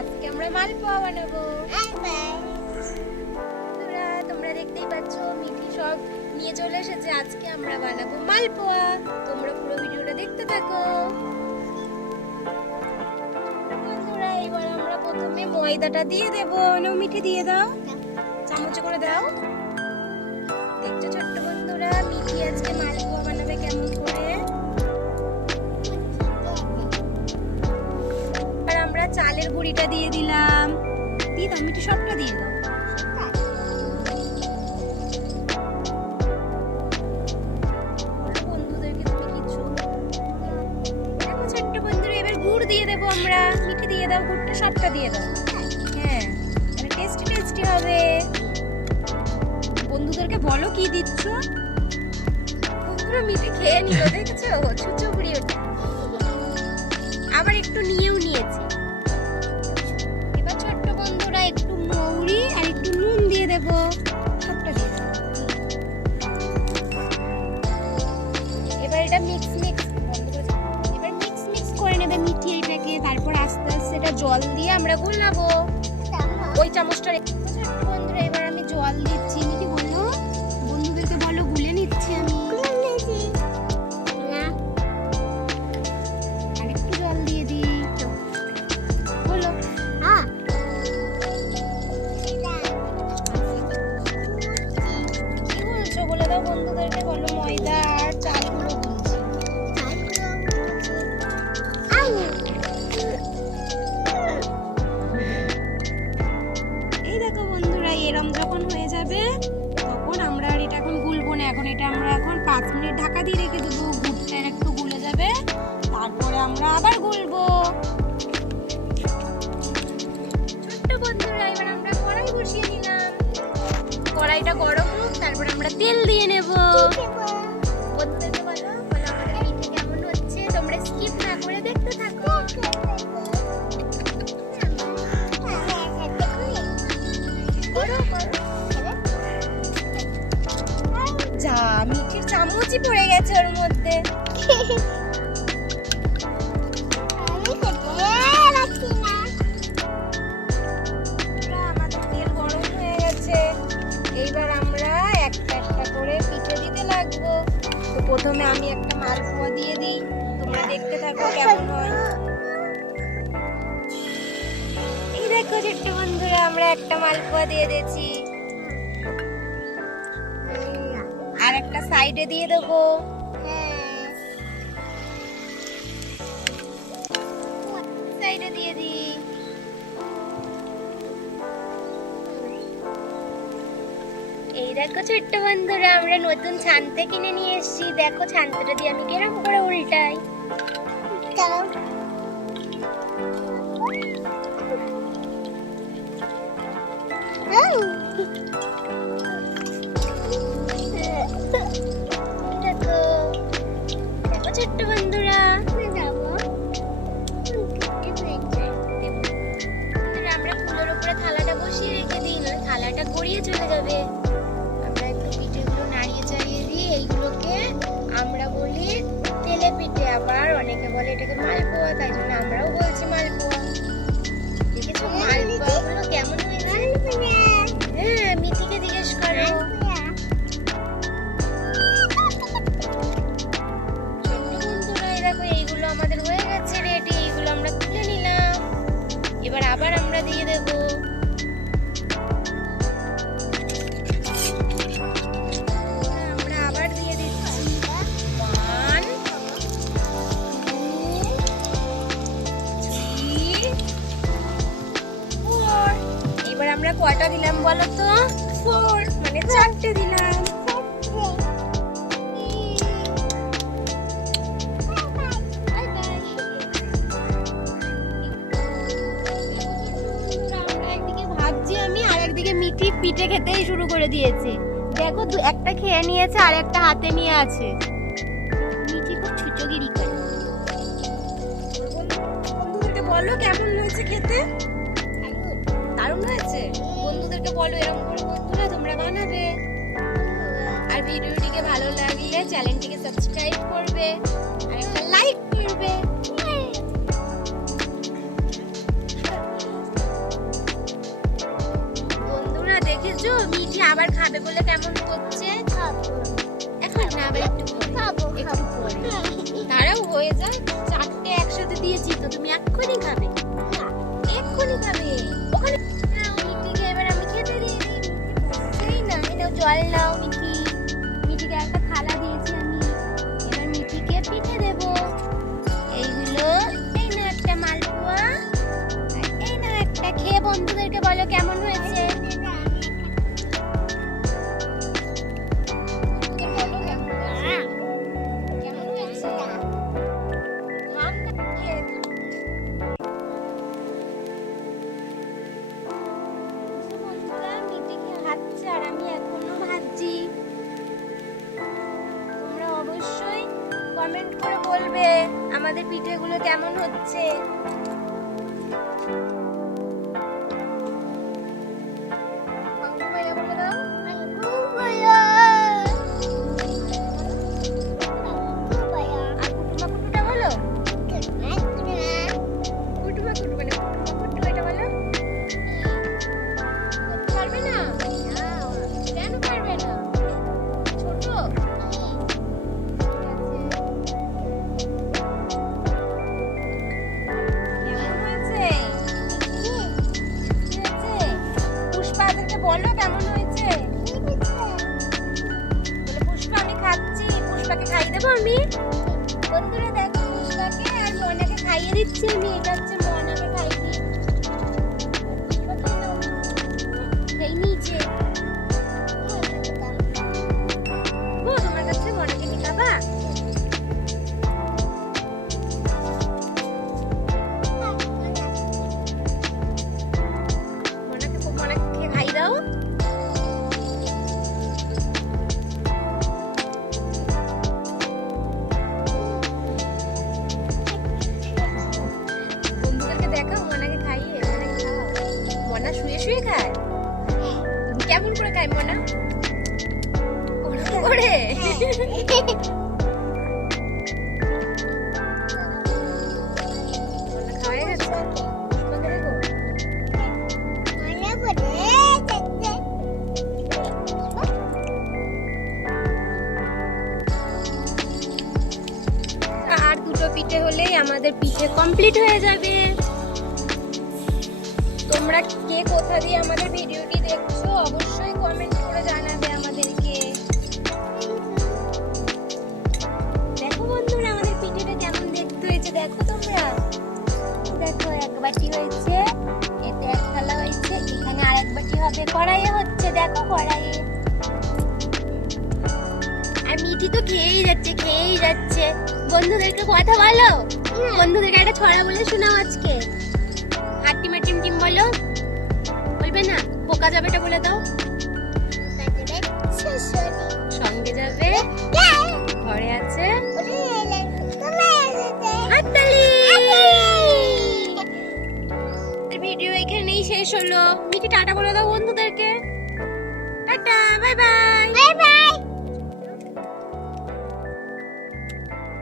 আজকে আমরা মালপোয়া বানাবো। তোমরা দেখতেই পাচ্ছ মিঠি সব নিয়ে চলে এসেছে। আজকে আমরা বানাবো মালপোয়া। তোমরা পুরো ভিডিওটা দেখতে থাকো। বন্ধুরা এবার আমরা প্রথমে ময়দাটা দিয়ে দেবো। নাও মিঠি দিয়ে দাও, চামচে করে দাও। দেখছো ছোট্ট বন্ধুরা, মিঠি আজকে মালপোয়া বানাবে কেমন করে। আর আমরা চালের গুঁড়িটা দিয়ে দিলাম। দিয়ে দাও মিঠি, সবটা দিয়ে দাও। বন্ধুদেরকে তুমি কিছু দেখো ছোট্ট বন্ধুরা, এবার গুড় দিয়ে দেবো আমরা। মিঠি দিয়ে দাও গুড়টা, সবটা দিয়ে দাও। হ্যাঁ, মানে টেস্টি টেস্টি হবে। বন্ধুদেরকে বলো কি দিচ্ছ। বন্ধুরা মিঠি খেয়ে নিল, দেখছো ছুঁচো ঘুরি ওঠে। আবার একটু নিয়েও নিয়েছি। এবার ছোট্ট বন্ধুরা একটু মৌরি আর একটু নুন দিয়ে দেব। সবটা দিয়ে দেব। এবার এটা মিক্স করে নেবে মিঠি এটাকে। তারপর আস্তে আস্তে এটা জল দিয়ে আমরা গুলাবো। ওই চামচটা ছোট্ট বন্ধুরা, এবার আমি জল দিচ্ছি। মিঠি বলো, বন্ধুদেরকে বলো গুলে নিচ্ছি আমি। আরেকটু জল দিয়ে দিই। বলো হ্যাঁ। কি বলছো বলে দাও বন্ধুদেরকে, বলো ময়দা আর চাল গুঁড়ো বলছি। এই দেখো বন্ধুরা, এরম যখন হয়ে যাবে তখন আমরা আর এটা এখন গুলবো না। এখন এটা আমরা 5 মিনিট ঢাকা দিয়ে রেখে দেবো। গুড়টা একটু গুলে যাবে, তারপরে আমরা আবার গুলবো। ছোট্ট বন্ধুরা এবার আমরা কড়াই বসিয়ে দিলাম। কড়াইটা গরম হোক, তারপর আমরা তেল দিয়ে নেব। বন্ধুদেরকে বলো আমাদের পিঠে কেমন হচ্ছে। তোমরা স্কিপ না করে দেখতে থাকো। যা, মিঠির চামচই পড়ে গেছে ওর মধ্যে। আমাদের তেল গরম হয়ে গেছে। এইবার আমরা একটা একটা করে পিঠে দিতে লাগবো। তো প্রথমে আমি একটা মালপোয়া দিয়ে দিই, তোমরা দেখতে থাকো কেমন হয়। এই দেখো ছোট্ট বন্ধুরা, আমরা একটা মালপোয়া দিয়ে দিয়েছি। আর একটা সাইডে দিয়ে দেবো। সাইডে দিয়ে দিই। এই দেখো ছোট্ট বন্ধুরা, আমরা নতুন ছানতে কিনে নিয়ে এসেছি। দেখো ছানতেটা দিয়ে আমি কিরকম করে উল্টাই। দেখো দেখো ছোট্ট বন্ধুরা, আমরা ফুলের উপরে থালাটা বসিয়ে রেখে দিই, না থালাটা গড়িয়ে চলে যাবে। আমরা একটু পিঠেগুলো নাড়িয়ে চাড়িয়ে দিই। এইগুলোকে আমরা বলি তেলে পিঠে, আবার অনেকে বলে এটাকে মালপোয়া, তাই জন্য আমরাও বলছি মালপোয়া। দেখেছো মালপোয়া গুলো কেমন হয়েছে? হ্যাঁ, মিঠিকে জিজ্ঞেস করো। দেখো এইগুলো আমাদের হয়ে গেছে রেডি। এইগুলো আমরা তুলে নিলাম। এবার আবার আমরা দিয়ে দেব। আমরা আবার দিয়ে দিচ্ছি। 1 2 3 4। এবার আমরা কয়টা দিলাম বলো তো? 4, মানে 4টে দিলাম। মিঠি পিঠে খেতেই শুরু করে দিয়েছে। দেখো একটা খেয়ে নিয়েছে আর একটা হাতে নিয়ে আছে। মিঠি খুব ছুচোগিরি করে। বন্ধুদেরকে বলো কেমন হয়েছে খেতে। দারুণ হয়েছে। বন্ধুদেরকে বলো এরকম করে বন্ধুরা তোমরা বানাবে। আর ভিডিওটিকে ভালো লাগলে চ্যানেলটিকে সাবস্ক্রাইব করবে আর একটা লাইক করবে। আবার খাবে বলে কেমন করছে? এখন না, আবার একটু পরে। তারাও হয়ে যায়, 4টে একসাথে দিয়েছি তো, তুমি এক্ষুনি খাবে? এক্ষুনি খাবে? ওখানে নাও মিঠিকে, এবার আমি খেতে দিয়ে দিই। সেই না, এটাও জল নাও মিঠি। মিঠিকে একটা থালা দিয়েছি আমি, এবার মিঠিকে পিঠে দেবো। এইগুলো, এই না একটা মালপোয়া, আর এই না একটা, খেয়ে বন্ধুদেরকে বলো কেমন হয়েছে। আর আমি এখনো ভাজছি। তোমরা অবশ্যই কমেন্ট করে বলবে আমাদের পিঠেগুলো কেমন হচ্ছে। বলে দাও। আর কুটুমা কুটুটা বলো। কুটুমা কুটু মানে কুটুমা কুটু, এটা বলো। পারবে না? কেন পারবে না? ছোট? কেমন হয়েছে? কি হয়েছে? পুষ্পাদেরকে বলো কেমন হয়েছে। বলে পুষ্পা আমি খাচ্ছি, পুষ্পাকে খাইয়ে দেবো আমি। বন্ধুরা দেখো, পুষ্পাকে আর মনাকে খাইয়ে দিচ্ছি আমি। এটা হচ্ছে মনাকে খাইয়ে দিই। পুষ্পা খেয়ে নাও। খেয়ে নিয়েছে। ও তোমার কাছে মনাকে নিয়ে খাবা? মনাকে খাই দাও। বন্ধুদেরকে দেখাও মনাকে খাইয়ে। মনাকে খাওয়াও। মনা শুয়ে শুয়ে খায়? কেমন করে খায় মনা? ওরকম করে? মনা খাওয়াই গেছে? পুষ্পাকে দেখো। আর দুটো পিঠে হলেই আমাদের পিঠে কমপ্লিট হয়ে যাবে। তোমরা কে কোথা দিয়ে আমাদের ভিডিওটি দেখছো অবশ্যই কমেন্ট করে জানাবে আমাদেরকে। দেখো বন্ধুরা আমাদের পিঠেটা কেমন দেখতে হয়েছে, দেখো তোমরা। দেখো, এক বাটি হয়েছে, এতে এক থালা হয়েছে, এখানে আরেক বাটি হবে, কড়াইয়ে হচ্ছে, দেখো কড়াইয়ে। আর মিঠি তো খেয়েই যাচ্ছে। বন্ধুদেরকে কথা বলো। বন্ধুদেরকে একটা ছড়া বলে শোনাও আজকে। হাট্টিমা টিম টিম বলো। বলবে না? পোকা যাবেটা বলে দাও। সঙ্গে যাবে, ঘরে আছে হাততালি। ভিডিও এখানেই শেষ হলো। মিঠি টাটা বলে দাও বন্ধুদেরকে। Tata, bye bye.